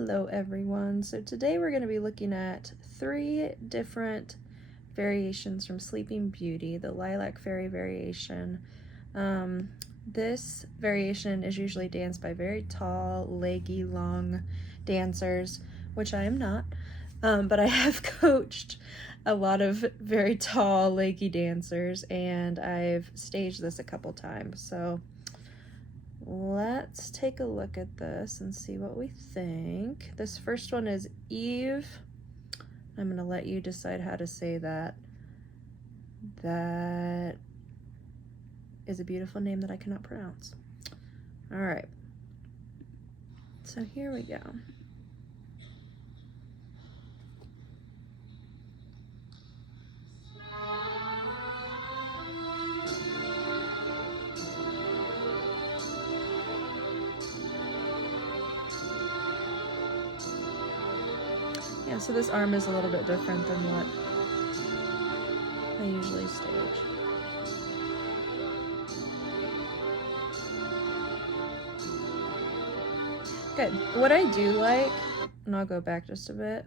Hello everyone. So today we're going to be looking at 3 different variations from Sleeping Beauty, the Lilac Fairy Variation. This variation is usually danced by very tall, leggy, long dancers, which I am not, but I have coached a lot of very tall, leggy dancers, and I've staged this a couple times. So let's take a look at this and see what we think. This first one is Eve. I'm going to let you decide how to say that. That is a beautiful name that I cannot pronounce. All right. So here we go. Yeah, so this arm is a little bit different than what I usually stage. Good. What I do like, and I'll go back just a bit,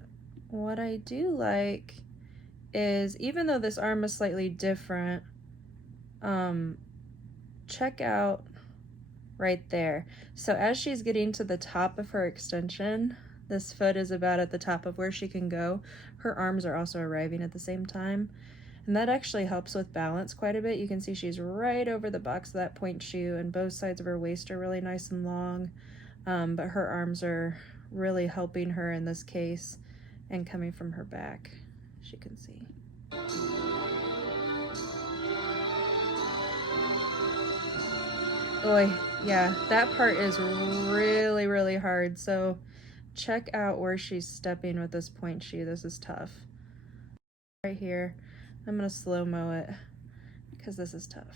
what I do like is, even though this arm is slightly different, check out right there. So as she's getting to the top of her extension, this foot is about at the top of where she can go. Her arms are also arriving at the same time. And that actually helps with balance quite a bit. You can see she's right over the box of that point shoe, and both sides of her waist are really nice and long. But her arms are really helping her in this case and coming from her back, as you can see. Boy, yeah, that part is really, really hard. So check out where she's stepping with this point shoe. This is tough. Right here, I'm gonna slow-mo it because this is tough.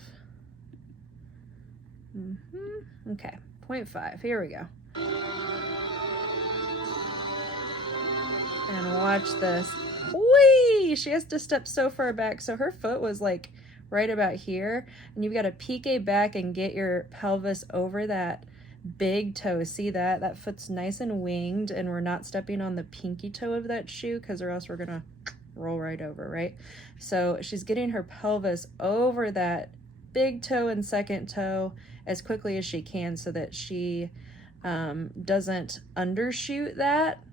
Okay, 0.5, here we go. And watch this. Whee! She has to step so far back, so her foot was like right about here, and you've got to pique back and get your pelvis over that big toe. See that? That foot's nice and winged, and we're not stepping on the pinky toe of that shoe, because or else we're gonna roll right over, right? So she's getting her pelvis over that big toe and second toe as quickly as she can, so that she doesn't undershoot that,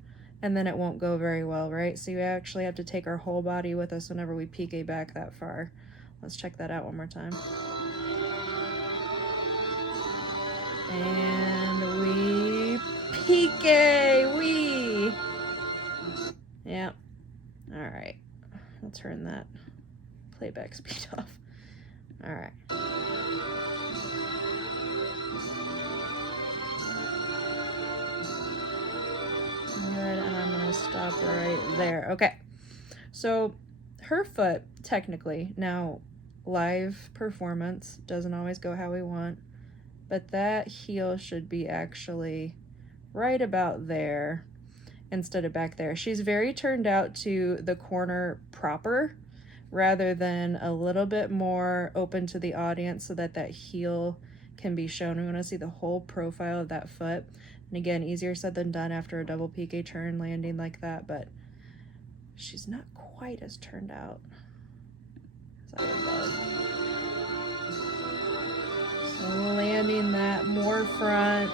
and then it won't go very well, right? So you actually have to take our whole body with us whenever we pique back that far. Let's check that out one more time. And we pique, we. Yeah. All right. I'll turn that playback speed off. All right. Good, and I'm gonna stop right there. Okay. So her foot, technically, now live performance doesn't always go how we want, but that heel should be actually right about there instead of back there. She's very turned out to the corner proper rather than a little bit more open to the audience so that that heel can be shown. We want to see the whole profile of that foot. And again, easier said than done after a double pique turn landing like that, but she's not quite as turned out as I would love. So landing that more front.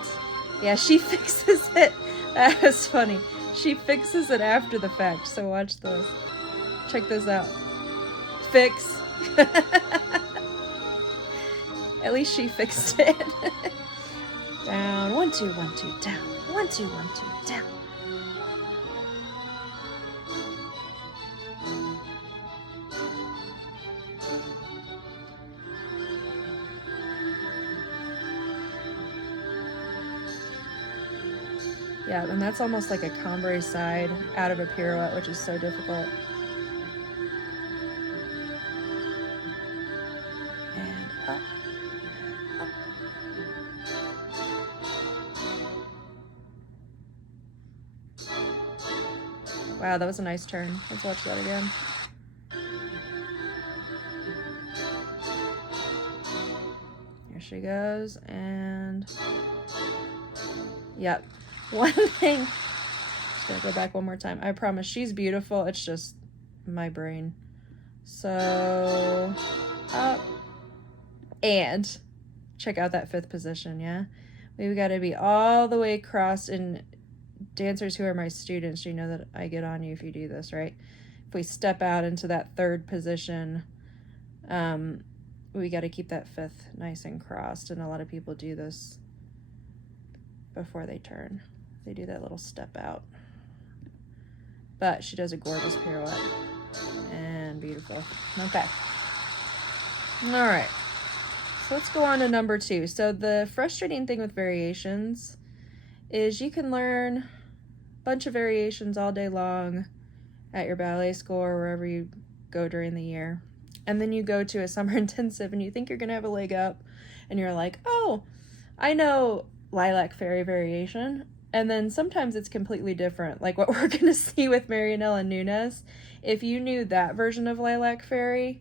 Yeah, she fixes it. That was funny. She fixes it after the fact, so watch this. Check this out. Fix. At least she fixed it. Down, 1, 2, 1, 2, down. 1, 2, 1, 2, down. Yeah, and that's almost like a Combray side out of a pirouette, which is so difficult. And up, up. Wow, that was a nice turn. Let's watch that again. Here she goes, and yep. One thing Gonna go back one more time. I promise she's beautiful. It's just my brain. So up and check out that 5th position. Yeah, we've got to be all the way across. And dancers who are my students, you know that I get on you if you do this, right? If we step out into that 3rd position, we got to keep that 5th nice and crossed. And a lot of people do this before they turn. They do that little step out. But she does a gorgeous pirouette. And beautiful. Okay. All right. So let's go on to number 2. So the frustrating thing with variations is you can learn a bunch of variations all day long at your ballet school or wherever you go during the year. And then you go to a summer intensive and you think you're going to have a leg up. And you're like, oh, I know Lilac Fairy Variation. And then sometimes it's completely different, like what we're going to see with Marianella Nunes. If you knew that version of Lilac Fairy,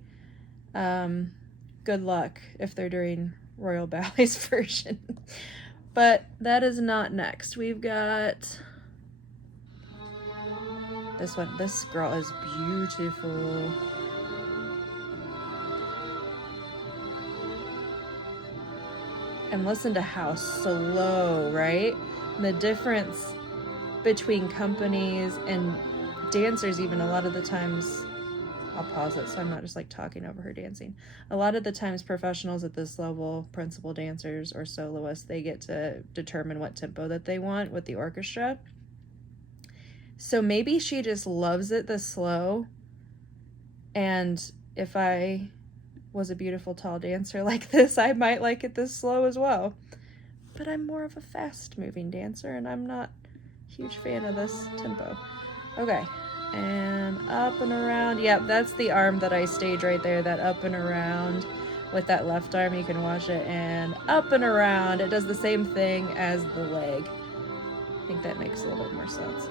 good luck if they're doing Royal Ballet's version. But that is not next. We've got this one. This girl is beautiful. And listen to how slow, right? The difference between companies and dancers, even a lot of the times, I'll pause it so I'm not just like talking over her dancing. A lot of the times professionals at this level, principal dancers or soloists, they get to determine what tempo that they want with the orchestra. So maybe she just loves it this slow. And if I was a beautiful tall dancer like this, I might like it this slow as well. But I'm more of a fast moving dancer and I'm not a huge fan of this tempo. Okay, and up and around. Yep, that's the arm that I stage right there, that up and around with that left arm. You can watch it, and up and around. It does the same thing as the leg. I think that makes a little bit more sense.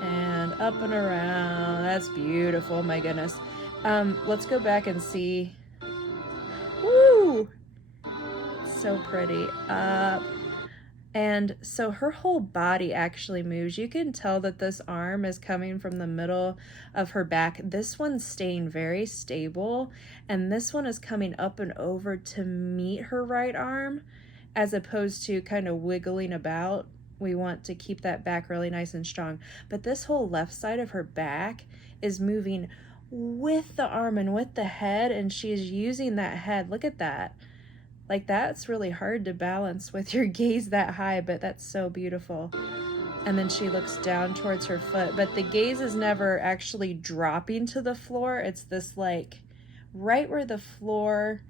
And up and around. That's beautiful, my goodness. Let's go back and see. Woo! So pretty. Up. And so her whole body actually moves. You can tell that this arm is coming from the middle of her back. This one's staying very stable, and this one is coming up and over to meet her right arm, as opposed to kind of wiggling about. We want to keep that back really nice and strong. But this whole left side of her back is moving with the arm and with the head, and she's using that head. Look at that. Like, that's really hard to balance with your gaze that high, but that's so beautiful. And then she looks down towards her foot, but the gaze is never actually dropping to the floor. It's this, like, right where the floor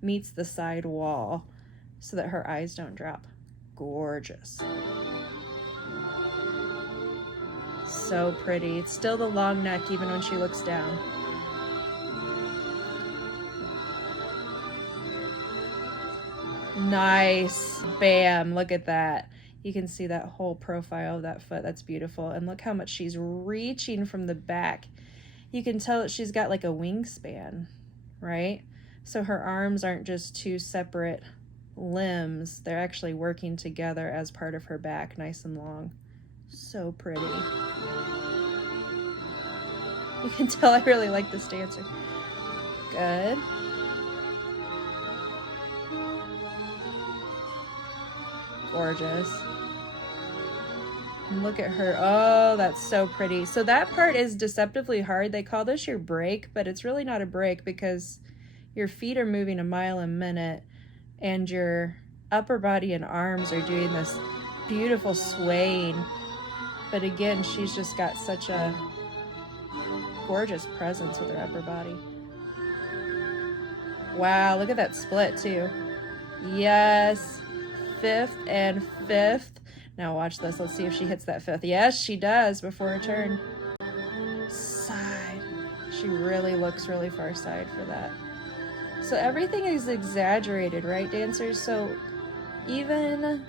meets the side wall so that her eyes don't drop. Gorgeous. So pretty. It's still the long neck even when she looks down. Nice. Bam. Look at that. You can see that whole profile of that foot. That's beautiful. And look how much she's reaching from the back. You can tell that she's got like a wingspan, right? So her arms aren't just two separate limbs. They're actually working together as part of her back, nice and long. So pretty. You can tell I really like this dancer. Good. Gorgeous. And look at her. Oh, that's so pretty. So that part is deceptively hard. They call this your break, but it's really not a break because your feet are moving a mile a minute and your upper body and arms are doing this beautiful swaying. But again, she's just got such a gorgeous presence with her upper body. Wow, look at that split too. Yes. 5th and 5th. Now watch this. Let's see if she hits that 5th. Yes, she does before her turn. Side. She really looks really far side for that. So everything is exaggerated, right, dancers? So even...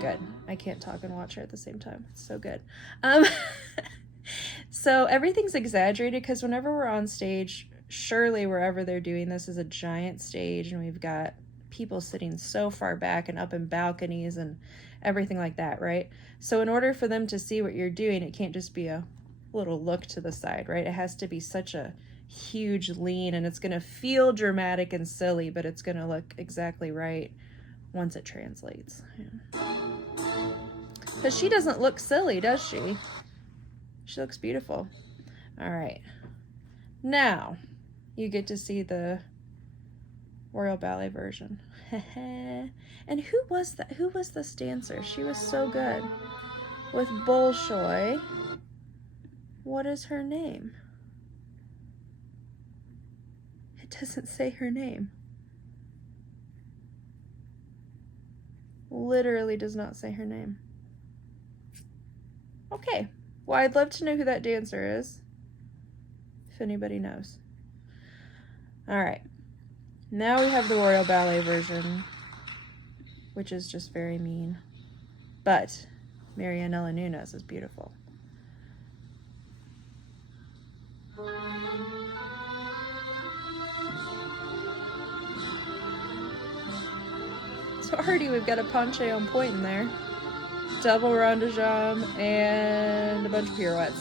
Good. I can't talk and watch her at the same time. It's so good. So everything's exaggerated because whenever we're on stage, surely wherever they're doing this is a giant stage and we've got people sitting so far back and up in balconies and everything like that, right? So in order for them to see what you're doing, it can't just be a little look to the side, right? It has to be such a huge lean, and it's going to feel dramatic and silly, but it's going to look exactly right once it translates. Because she doesn't look silly, does she? She looks beautiful. All right. Now, you get to see the Royal Ballet version. And who was that? Who was this dancer? She was so good. With Bolshoi. What is her name? It doesn't say her name. Literally does not say her name. Okay. Well, I'd love to know who that dancer is, if anybody knows. All right. Now we have the Royal Ballet version, which is just very mean. But Marianela Nunes is beautiful. So already we've got a penché on point in there. Double rond de jambe and a bunch of pirouettes.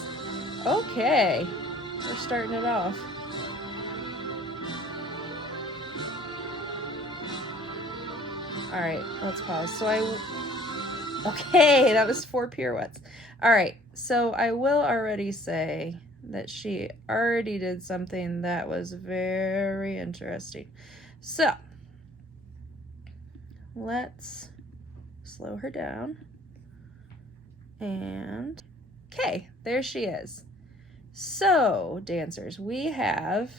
Okay, we're starting it off. All right, let's pause. Okay, that was 4 pirouettes. All right, so I will already say that she already did something that was very interesting. So let's slow her down. And okay, there she is. So dancers, we have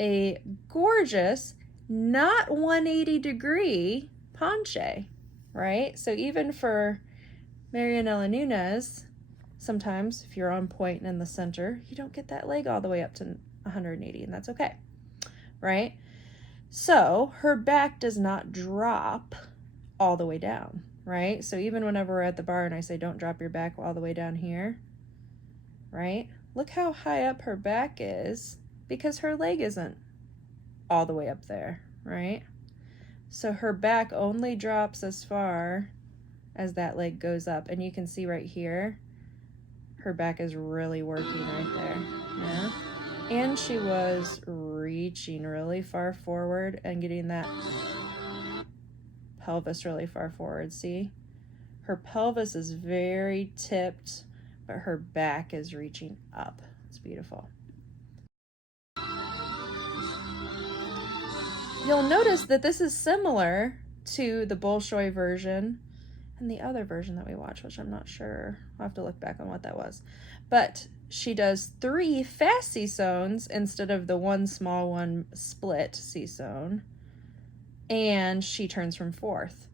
a gorgeous, not 180 degree penché, right? So even for Marianela Nunes, sometimes if you're on point and in the center, you don't get that leg all the way up to 180, and that's okay, right? So her back does not drop all the way down, right? So even whenever we're at the bar and I say don't drop your back all the way down here, right? Look how high up her back is because her leg isn't all the way up there, right? So her back only drops as far as that leg goes up, and you can see right here, her back is really working right there, yeah? And she was reaching really far forward and getting that pelvis really far forward, see? Her pelvis is very tipped, but her back is reaching up. It's beautiful. You'll notice that this is similar to the Bolshoi version and the other version that we watched, which I'm not sure. I'll have to look back on what that was. But she does 3 fast C-sews instead of the 1 small one split C-sew. And she turns from 4th,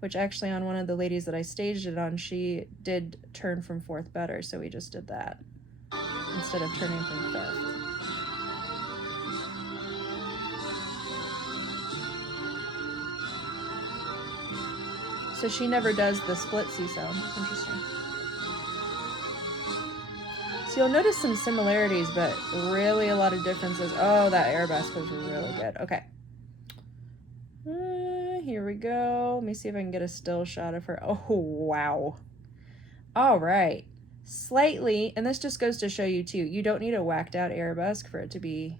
which actually on one of the ladies that I staged it on, she did turn from 4th better, so we just did that instead of turning from 5th. So she never does the split C-sew. Interesting. So you'll notice some similarities, but really a lot of differences. Oh, that arabesque was really good. Okay. Here we go. Let me see if I can get a still shot of her. Oh, wow. All right. Slightly, and this just goes to show you too, you don't need a whacked out arabesque for it to be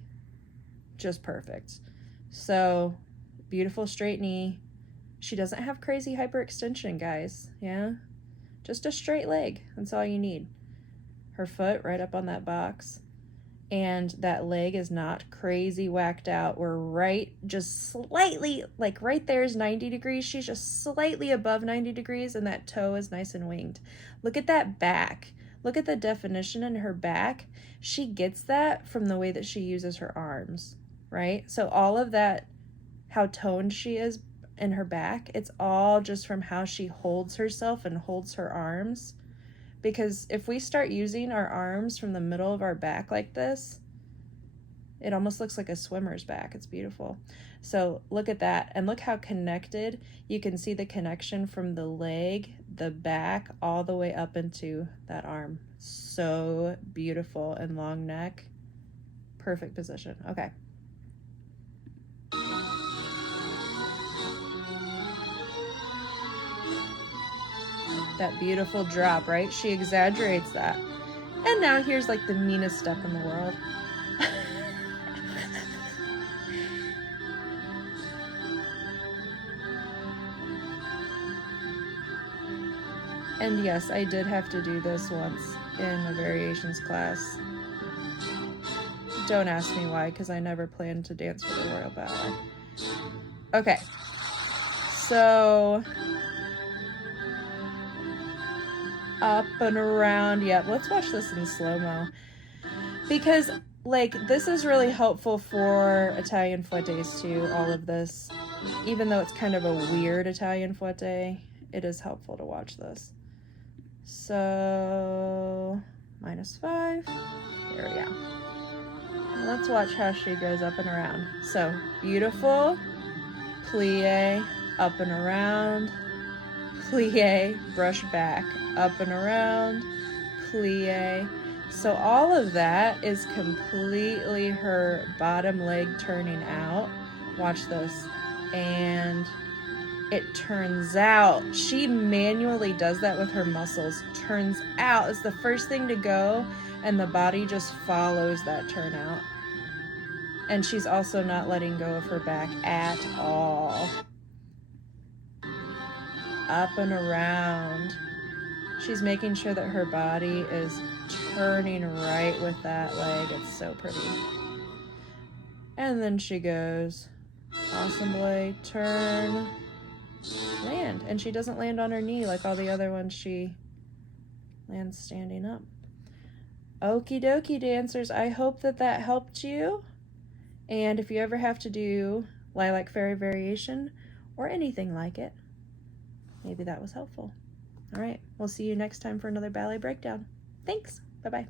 just perfect. So, beautiful straight knee. She doesn't have crazy hyperextension, guys. Yeah? Just a straight leg. That's all you need. Her foot right up on that box. And that leg is not crazy whacked out. We're right, just slightly, like right there is 90 degrees. She's just slightly above 90 degrees, and that toe is nice and winged. Look at that back. Look at the definition in her back. She gets that from the way that she uses her arms, right? So all of that, how toned she is in her back, it's all just from how she holds herself and holds her arms. Because if we start using our arms from the middle of our back like this, it almost looks like a swimmer's back. It's beautiful. So look at that, and look how connected. You can see the connection from the leg, the back, all the way up into that arm. So beautiful, and long neck. Perfect position. Okay. That beautiful drop, right? She exaggerates that. And now here's like the meanest step in the world. And yes, I did have to do this once in a variations class. Don't ask me why, because I never planned to dance for the Royal Ballet. Okay, so up and around. Yep, let's watch this in slow-mo. Because, like, this is really helpful for Italian fouettes too, all of this. Even though it's kind of a weird Italian fouette, it is helpful to watch this. So, -5. Here we go. Let's watch how she goes up and around. So, beautiful, plie, up and around, plie, brush back, up and around, plie. So all of that is completely her bottom leg turning out. Watch this. And it turns out, she manually does that with her muscles. Turns out, it's the first thing to go, and the body just follows that turnout. And she's also not letting go of her back at all. Up and around. She's making sure that her body is turning right with that leg. It's so pretty. And then she goes, ensemble, turn, land. And she doesn't land on her knee like all the other ones. She lands standing up. Okie dokie, dancers. I hope that that helped you. And if you ever have to do Lilac Fairy Variation or anything like it, maybe that was helpful. All right, we'll see you next time for another ballet breakdown. Thanks. Bye-bye.